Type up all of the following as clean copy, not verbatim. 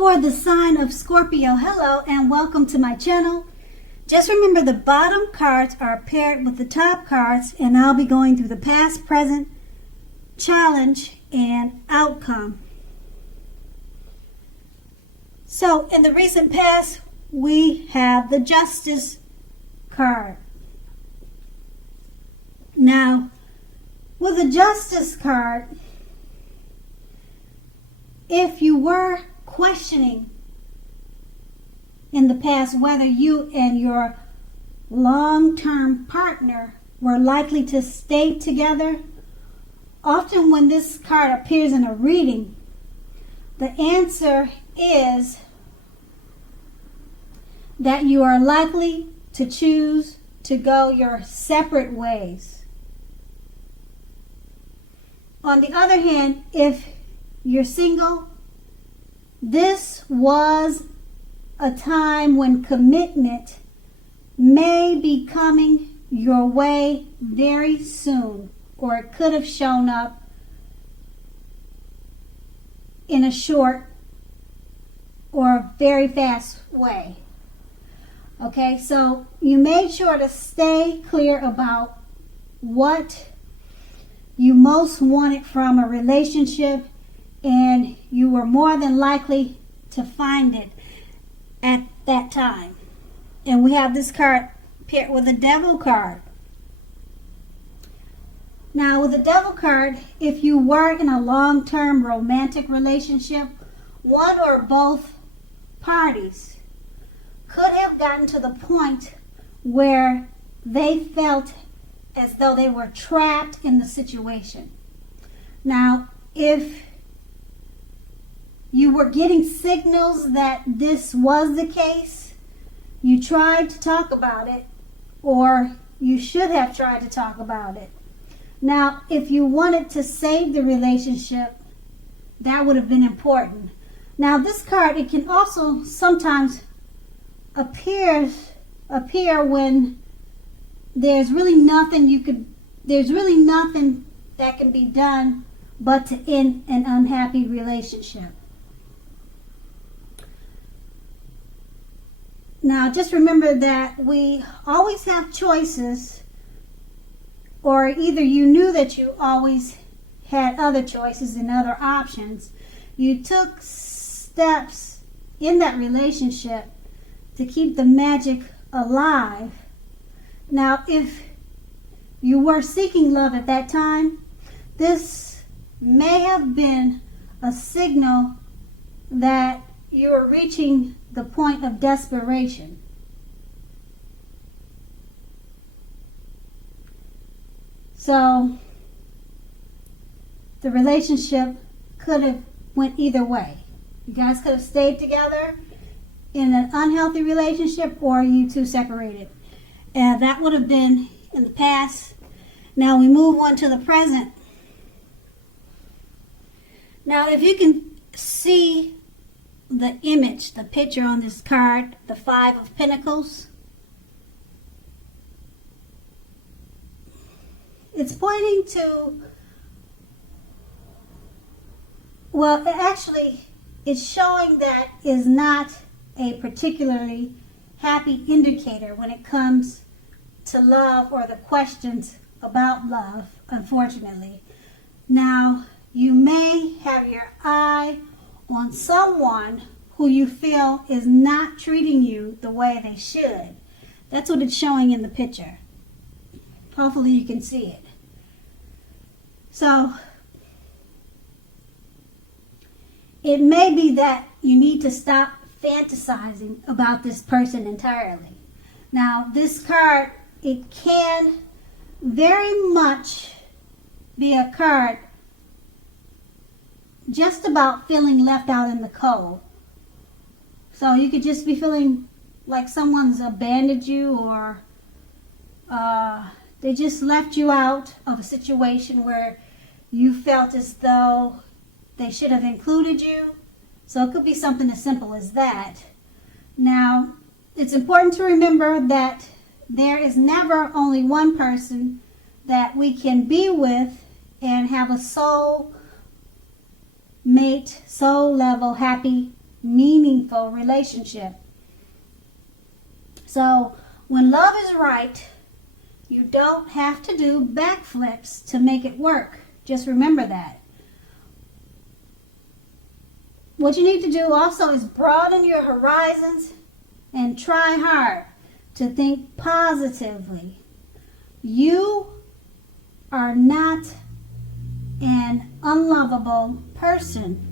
For the sign of Scorpio, hello and welcome to my channel. Just remember the bottom cards are paired with the top cards, and I'll be going through the past, present, challenge, and outcome. So in the recent past, we have the Justice card. Now, with the Justice card, if you were questioning in the past whether you and your long-term partner were likely to stay together, often when this card appears in a reading, the answer is that you are likely to choose to go your separate ways. On the other hand, if you're single, this was a time when commitment may be coming your way very soon, or it could have shown up in a short or very fast way. Okay, so you made sure to stay clear about what you most wanted from a relationship, and you were more than likely to find it at that time. And we have this card paired with the Devil card. Now with the Devil card, if you were in a long-term romantic relationship, one or both parties could have gotten to the point where they felt as though they were trapped in the situation. Now, if you were getting signals that this was the case, you tried to talk about it, or you should have tried to talk about it. Now, if you wanted to save the relationship, that would have been important. Now, this card, it can also sometimes appear when there's really nothing that can be done but to end an unhappy relationship. Now, just remember that we always have choices, or either you knew that you always had other choices and other options. You took steps in that relationship to keep the magic alive. Now, if you were seeking love at that time, this may have been a signal that you are reaching the point of desperation. So the relationship could have went either way. You guys could have stayed together in an unhealthy relationship, or you two separated. And that would have been in the past. Now we move on to the present. Now, if you can see the image, the picture on this card, the Five of Pentacles, it's pointing to, well, actually, it's showing that is not a particularly happy indicator when it comes to love or the questions about love, unfortunately. Now, you may have your eye on someone who you feel is not treating you the way they should. That's what it's showing in the picture. Hopefully you can see it. So, it may be that you need to stop fantasizing about this person entirely. Now, this card, it can very much be a card just about feeling left out in the cold. So you could just be feeling like someone's abandoned you, or they just left you out of a situation where you felt as though they should have included you. So it could be something as simple as that. Now, it's important to remember that there is never only one person that we can be with and have a soul mate, soul level, happy meaningful relationship. So when love is right, you don't have to do backflips to make it work. Just remember that. What you need to do also is broaden your horizons and try hard to think positively. You are not an unlovable person.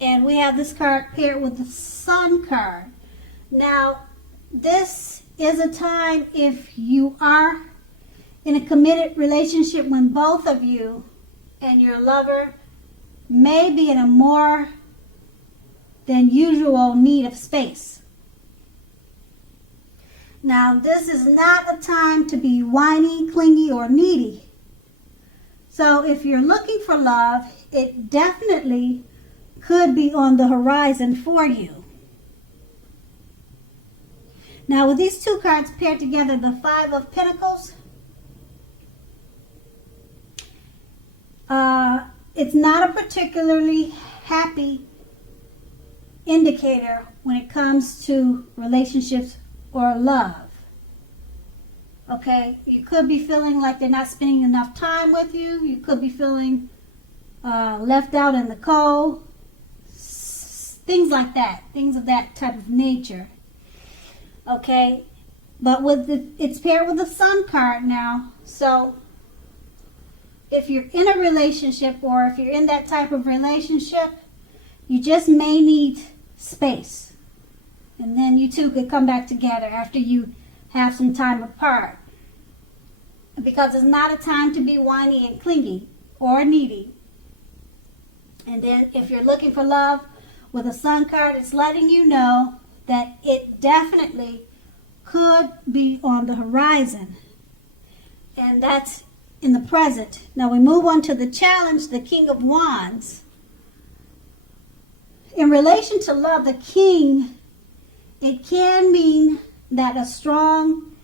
And we have this card paired with the Sun card. Now, this is a time if you are in a committed relationship when both of you and your lover may be in a more than usual need of space. Now, this is not a time to be whiny, clingy, or needy. So if you're looking for love, it definitely could be on the horizon for you. Now, with these two cards paired together, the Five of Pentacles, it's not a particularly happy indicator when it comes to relationships or love. Okay, you could be feeling like they're not spending enough time with you. You could be feeling left out in the cold. Things like that. Things of that type of nature. Okay, but it's paired with the Sun card now. So if you're in a relationship or if you're in that type of relationship, you just may need space. And then you two could come back together after you have some time apart. Because it's not a time to be whiny and clingy or needy. And then if you're looking for love with a Sun card, it's letting you know that it definitely could be on the horizon. And that's in the present. Now we move on to the challenge, the King of Wands. In relation to love, the King, it can mean that a strong,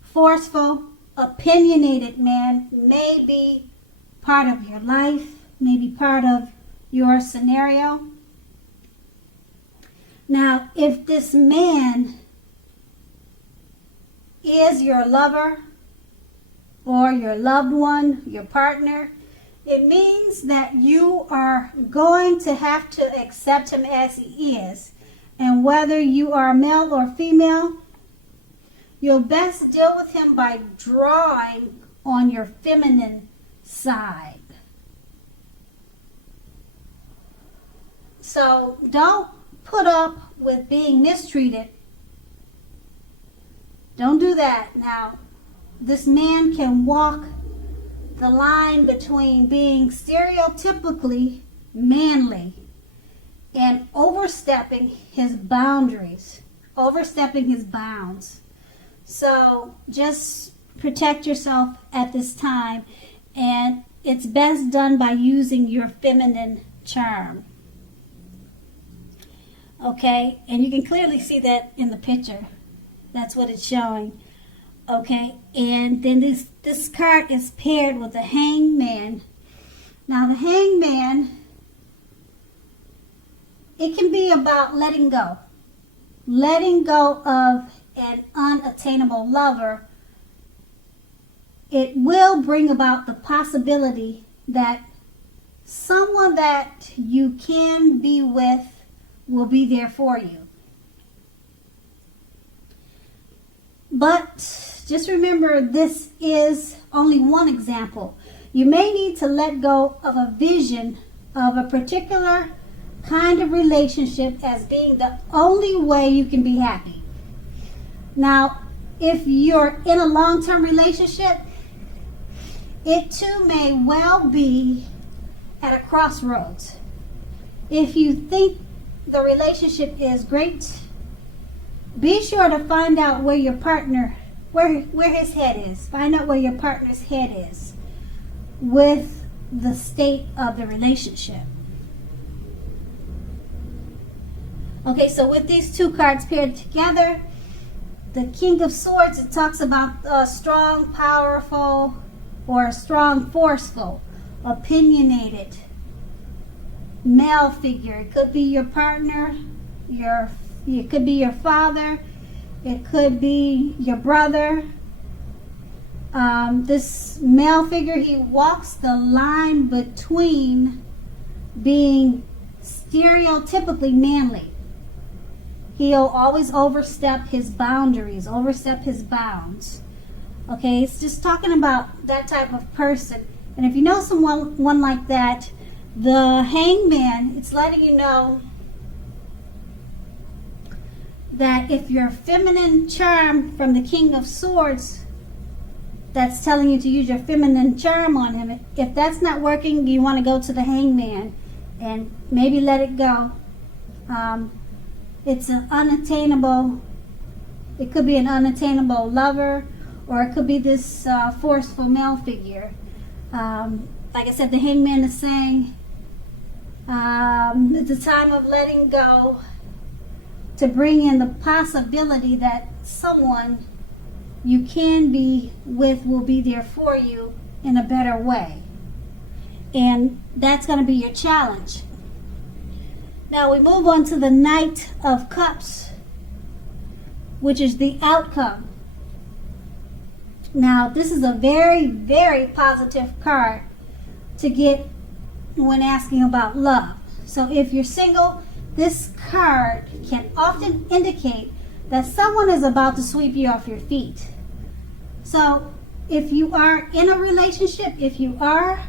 forceful, opinionated man may be part of your life, may be part of your scenario. Now, if this man is your lover or your loved one, your partner, it means that you are going to have to accept him as he is. And whether you are male or female, you'll best deal with him by drawing on your feminine side. So don't put up with being mistreated. Don't do that. Now, this man can walk the line between being stereotypically manly and overstepping his boundaries, overstepping his bounds. So just protect yourself at this time, and it's best done by using your feminine charm. Okay, and you can clearly see that in the picture. That's what it's showing. Okay, and then this card is paired with the Hangman. Now the Hangman, it can be about letting go. Letting go of an unattainable lover. It will bring about the possibility that someone that you can be with will be there for you. But just remember, this is only one example. You may need to let go of a vision of a particular kind of relationship as being the only way you can be happy. Now, if you're in a long-term relationship, it too may well be at a crossroads. If you think the relationship is great, be sure to find out where your partner, where his head is. Find out where your partner's head is with the state of the relationship. Okay, so with these two cards paired together, the King of Swords, it talks about a strong, powerful, or a strong, forceful, opinionated, male figure. It could be your partner, it could be your father, it could be your brother. This male figure, he walks the line between being stereotypically manly. He'll always overstep his boundaries, overstep his bounds. Okay, it's just talking about that type of person. And if you know someone like that, the Hangman, it's letting you know that if your feminine charm from the King of Swords, that's telling you to use your feminine charm on him, if that's not working, you want to go to the Hangman and maybe let it go. It's an unattainable, it could be an unattainable lover, or it could be this forceful male figure. Like I said, the Hangman is saying it's a time of letting go to bring in the possibility that someone you can be with will be there for you in a better way. And that's going to be your challenge. Now we move on to the Knight of Cups, which is the outcome. Now this is a very, very positive card to get when asking about love. So if you're single, this card can often indicate that someone is about to sweep you off your feet. So if you are in a relationship, if you are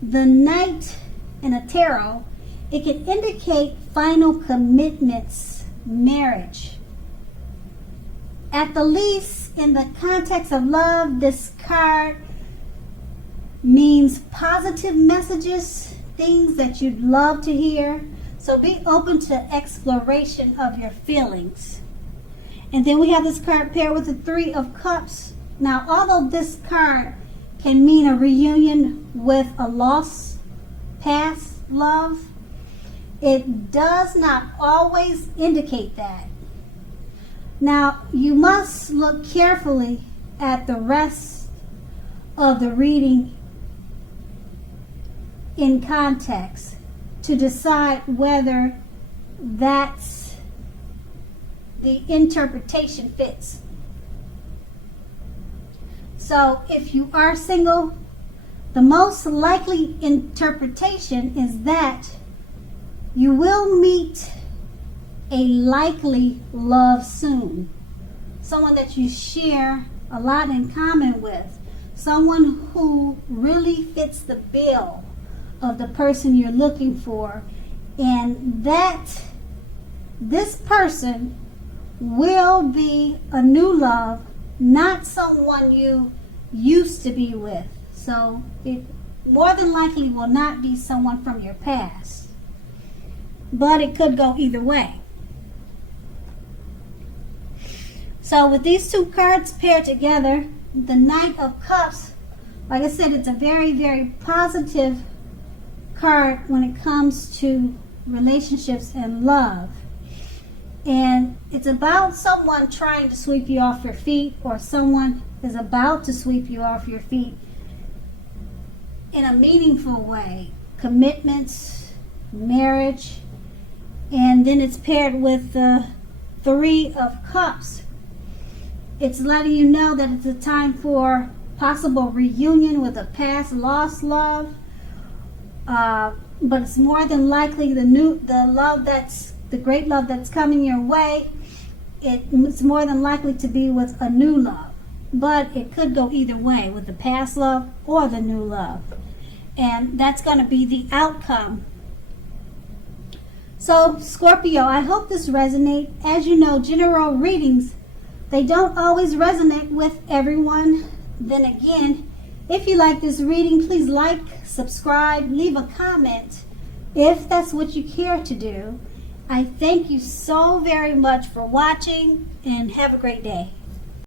the Knight in a tarot, it can indicate final commitments, marriage. At the least, in the context of love, this card means positive messages, things that you'd love to hear. So be open to exploration of your feelings. And then we have this card paired with the Three of Cups. Now, although this card can mean a reunion with a lost past love, it does not always indicate that. Now, you must look carefully at the rest of the reading in context to decide whether that's the interpretation fits. So if you are single, the most likely interpretation is that you will meet a likely love soon. Someone that you share a lot in common with. Someone who really fits the bill of the person you're looking for. And that this person will be a new love, not someone you used to be with. So it more than likely will not be someone from your past. But it could go either way. So with these two cards paired together, the Knight of Cups, like I said, it's a very, very positive card when it comes to relationships and love. And it's about someone trying to sweep you off your feet, or someone is about to sweep you off your feet in a meaningful way. Commitments, marriage, and then it's paired with the Three of Cups. It's letting you know that it's a time for possible reunion with a past lost love. But it's more than likely the great love that's coming your way. It's more than likely to be with a new love. But it could go either way, with the past love or the new love. And that's going to be the outcome. So, Scorpio, I hope this resonates. As you know, general readings, they don't always resonate with everyone. Then again, if you like this reading, please like, subscribe, leave a comment if that's what you care to do. I thank you so very much for watching, and have a great day.